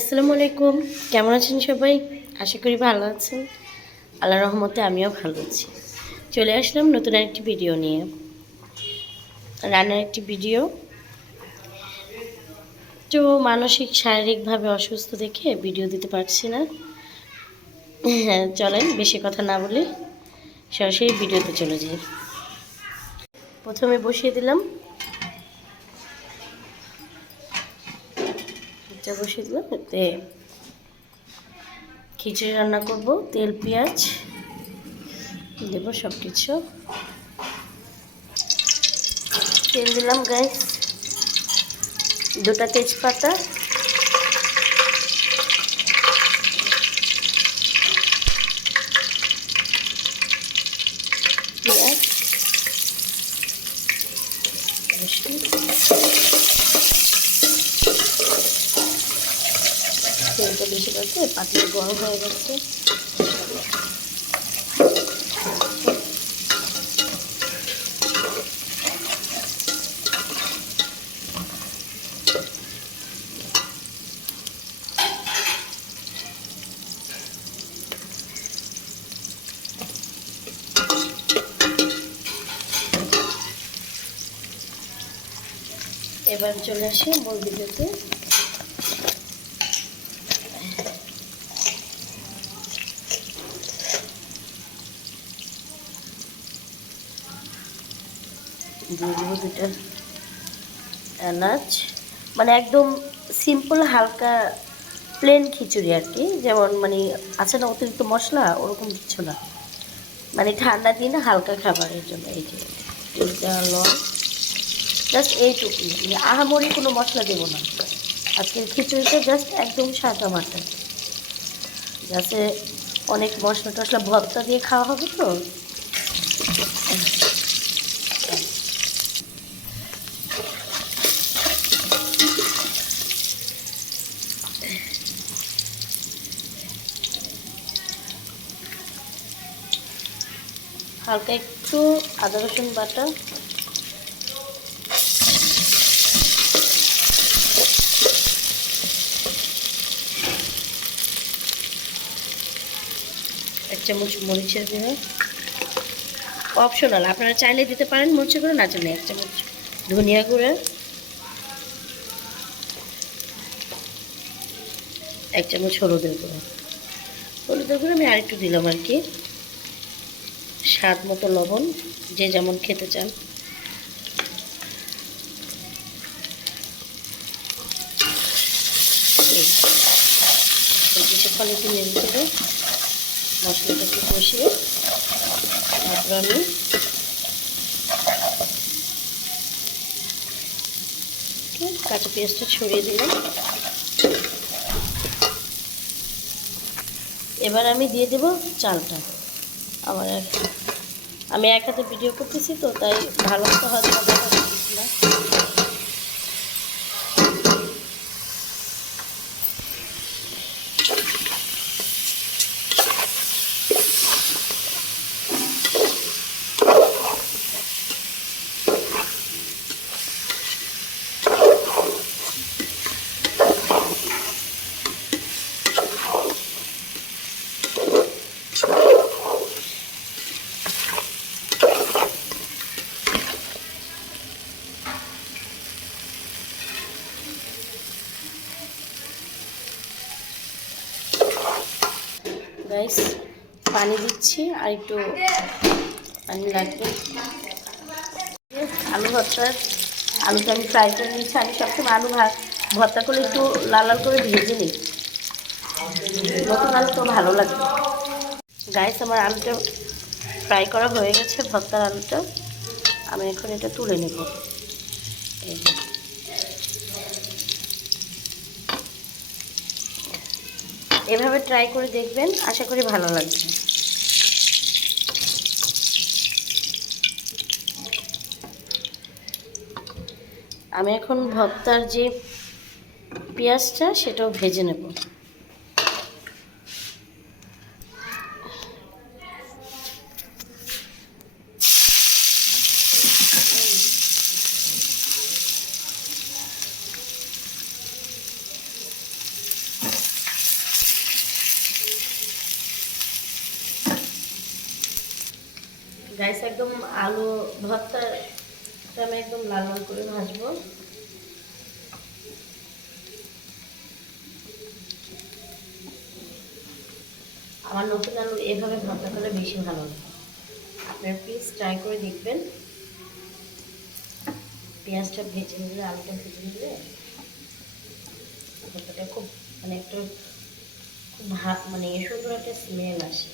আসসালামু আলাইকুম। কেমন আছেন সবাই? আশা করি ভালো আছেন। আল্লাহর রহমতে আমিও ভালো আছি। চলে আসলাম নতুন একটি ভিডিও নিয়ে, রান্নার একটি ভিডিও। তো মানসিক শারীরিকভাবে অসুস্থ দেখে ভিডিও দিতে পারছি না। হ্যাঁ, চলেন বেশি কথা না বলে সরাসরি ভিডিওতে চলে যাই। প্রথমে বসিয়ে দিলাম এতে খিচুড়ি রান্না করব। তেল পেঁয়াজ দেব, সব কিছু তেল দিলাম গাইস, 2টা তেজপাতা, পেঁয়াজ, রসুন, তেলটা বেশি করতে পাতিল গরম হয়ে গেছে। এবার চলে আসি মূল ভিডিওতে। দিয়ে দেবো 2টা এলাচ, মানে একদম সিম্পল হালকা প্লেন খিচুড়ি আর কি। যেমন মানে আছে না অতিরিক্ত মশলা, ওরকম কিছু না, মানে ঠান্ডা দিন হালকা খাবারের জন্য। এই যে এইটা লং, জাস্ট এইটুকু, মানে আহামরি কোনো মশলা দেবো না আজকের খিচুড়িটা। জাস্ট একদম সাদা মাটা, যাতে অনেক মশলা টশলা ভর্তা দিয়ে খাওয়া হবে তো। হালকা একটু আদা রসুন বাটা, এক চামচ মরিচের গুঁড়ো, অপশনাল, আপনারা চাইলে দিতে পারেন মরিচের গুঁড়ো, না চাইলে 1 চামচ ধনিয়া গুঁড়ো, 1 চামচ হলুদের গুঁড়ো। হলুদের গুঁড়ো আমি আরেকটু দিলাম আর কি, স্বাদ মতো লবণ, যে যেমন খেতে চান। কিছুক্ষণ একটু নেড়ে চেড়ে মশলাটা একটু কষিয়ে তারপর আমি কাঁচা পেঁয়াজটা ছড়িয়ে দিলাম। এবার আমি দিয়ে দেব চালটা। আমি এক হাতে ভিডিও করতেছি তো, তাই ভালো মতো হয়তো দেখা যাচ্ছে না। গাইস, পানি দিচ্ছি, আর একটু পানি লাগবে। আলু ভর্তার, আলুটা আমি ফ্রাই করে নিয়েছি। আমি সবসময় আলু ভর্তা করলে একটু লাল লাল করে ভেজে নিই, নতুন আলু তো ভালো লাগবে। গাইস, আমার আলুটা ফ্রাই করা হয়ে গেছে, ভর্তার আলুটা। আমি এখন এটা তুলে নেব। এভাবে ট্রাই করে দেখবেন, আশা করি ভালো লাগবে। আমি এখন ভর্তার যে পেঁয়াজটা সেটাও ভেজে নেব। রাইস একদম আলু ভর্তা আমি একদম লাল লাল করে ভাজবো। আমার নতুন আলু এভাবে ভর্তা করলে বেশি ভালো লাগে। আপনারা প্লিজ ট্রাই করে দেখবেন। পেঁয়াজটা ভেজে নিলে, আলুটা ভেজে নিলে ভর্তাটা খুব মানে একটু খুব মানে সুন্দর একটা স্মেল আসে,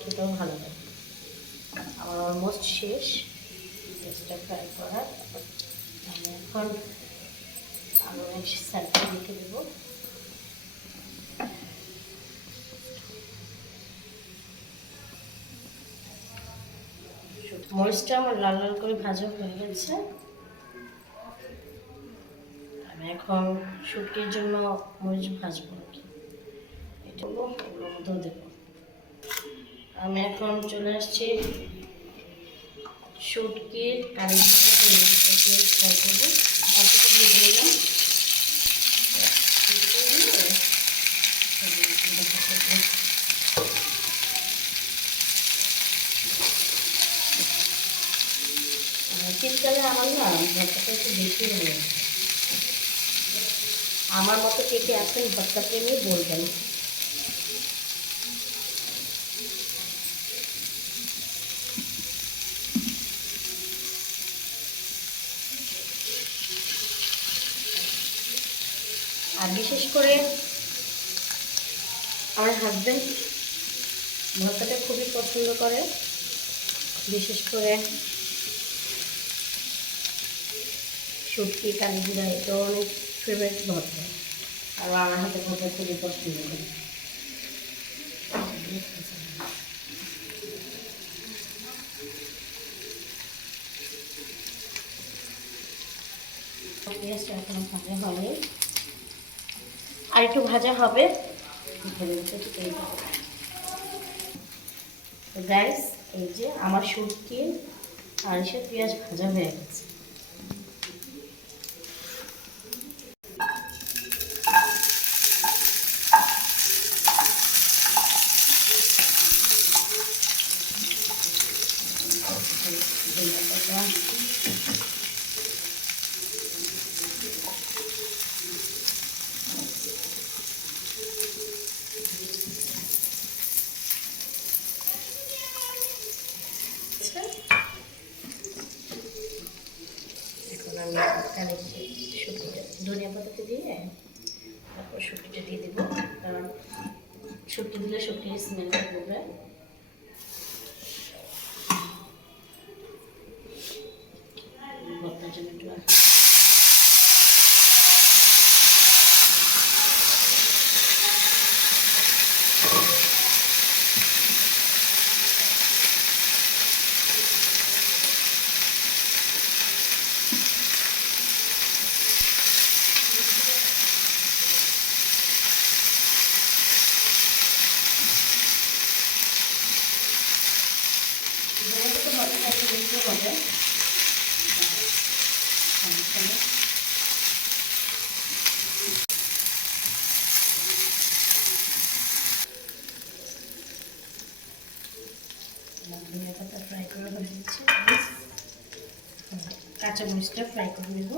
খেতেও ভালো লাগে। আমার অলমোস্ট শেষ পেঁয়াজটা ফ্রাই করা। আমি এখন আলু সাইডে রেখে দেবো। মরিচটা আমার লাল লাল করে ভাজা হয়ে গেছে। আমি এখন শুটকির জন্য মরিচ ভাজবো আর কি, এটা ওগুলোর মধ্যেও দেবো। আমি এখন চলে আসছি শুটকির কারি ফ্রাই করবো। এতটুকু ভেজে নিলাম। শীতকালে আমার না ভর্তাটা একটু বেশি ভালো লাগে। আমার মতো কে কে আছেন ভর্তা প্রেমী বলবেন। আর বিশেষ করে আমার হাজব্যান্ড ভর্তাটা খুবই পছন্দ করে, বিশেষ করে শুটকি কালিজিরা, এটা অনেক ফেভারিট ভর্তা। আর আমার হাতে ভর্তা খুবই পছন্দ করে। পেঁয়াজটা এখনো ভাজা হয়নি, আর একটু ভাজা হবে। গাইস, এই যে আমার শুটকি আর এসে পেঁয়াজ ভাজা হয়ে গেছে। এখন আমি শুটকিটা ধনিয়া পাতাতে দিয়ে তারপর শুটকিটা দিয়ে দেবো, কারণ শুটকি দিলে শুটকির স্মেলটা করবে। ভর্তার জন্য একটু হবে। ধনিয়া পাতা ফ্রাই করা হয়ে গেছে, কাঁচা মরিচটা ফ্রাই করে নেব।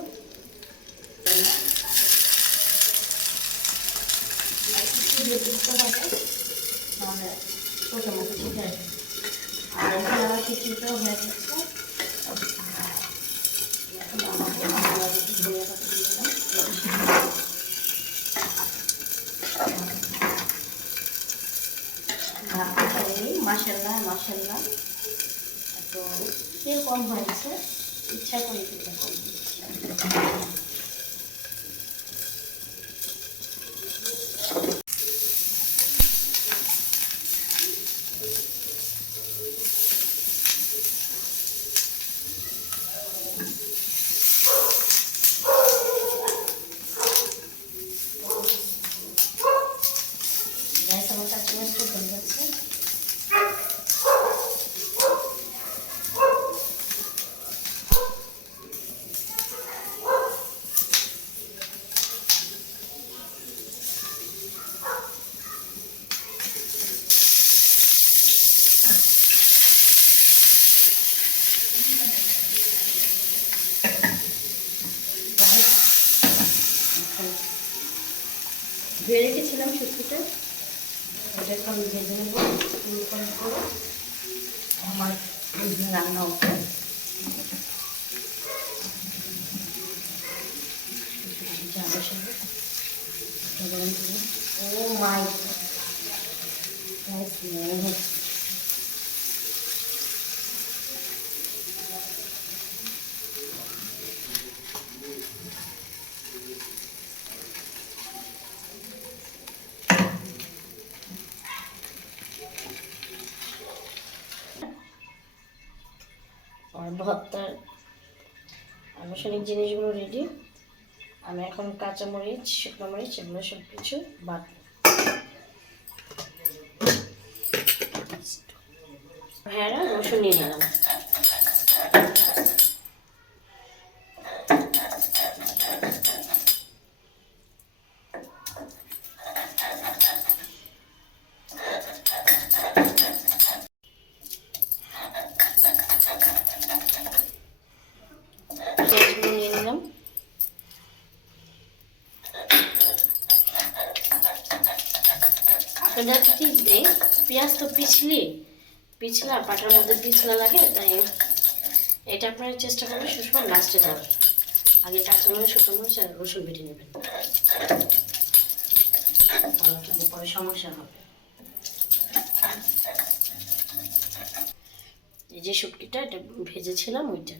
ছোটো মতো ছিটে আসবে। আর এখন আমার খিচুড়িটাও হয়ে গেছে। ধনিয়া পাতা দিয়ে দিলাম। মাশাআল্লাহ মাশাআল্লাহ, তো তেল কম হয়েছে, ইচ্ছা করে তেলটা কম দিচ্ছি। গ্যাস আমার কাছে নষ্ট হয়ে যাচ্ছে। ধুয়ে রেখেছিলাম শুটকিটা, এটা এখন ভেজে নেব করে আমার রান্না ওঠে। ও মাই আমার ভর্তার আনুষঙ্গিক জিনিসগুলো রেডি। আমি এখন কাঁচামরিচ, শুকনো মরিচ এগুলো সব কিছু বাটবো। হ্যাঁ, রসুন নিয়ে নিলাম। পেঁয়াজগুলো নিয়ে নিলাম। আপনাদের টিপ দেই, পেঁয়াজ তো পিছলা পাটার মধ্যে পিছলা লাগে, তাই এটা আপনারা চেষ্টা করবেন সবসময় লাস্টে দেওয়ার। আগে কাঁচামরিচ, শুকনো মরিচ আর রসুন বেটে নেবেন, তাহলে পরে সমস্যা হবে। এই যে শুটকিটা এটা ভেজেছিলাম ওইটা,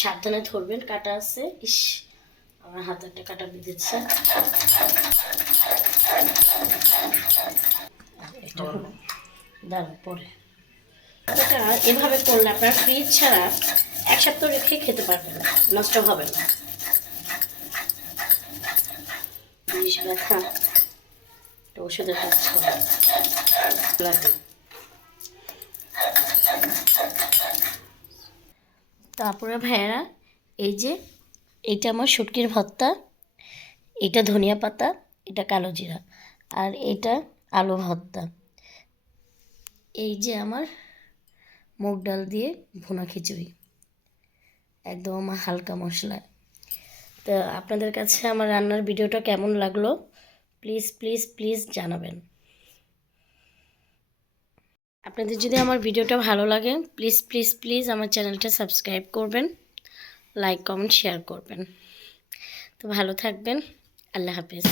সাবধানে ধরবেন, কাটা আছে। ইস, আমার হাতে একটা কাটা বিঁধেছে। এটা দাঁড়ান পরে। এটা এভাবে করলে আপনার ফ্রিজ ছাড়া 1 সপ্তাহ রেখে খেতে পারবেন, নষ্ট হবে না। বিষ ব্যথা তো ওষুধের কাজ করে লাগে। তারপরে ভাইয়েরা, এই যে এটা আমার শুটকির ভর্তা, এটা ধনিয়া পাতা, এটা কালো জিরা, আর এটা আলু ভর্তা। এই যে আমার মুগ ডাল দিয়ে ভুনা খিচুড়ি, একদম হালকা মশলায়। তো আপনাদের কাছে আমার রান্নার ভিডিওটা কেমন লাগলো প্লিজ প্লিজ প্লিজ জানাবেন। আপনাদের যদি আমার ভিডিওটা ভালো লাগে প্লিজ প্লিজ প্লিজ আমার চ্যানেলটা সাবস্ক্রাইব করবেন, লাইক কমেন্ট শেয়ার করবেন। তো ভালো থাকবেন, আল্লাহ হাফেজ।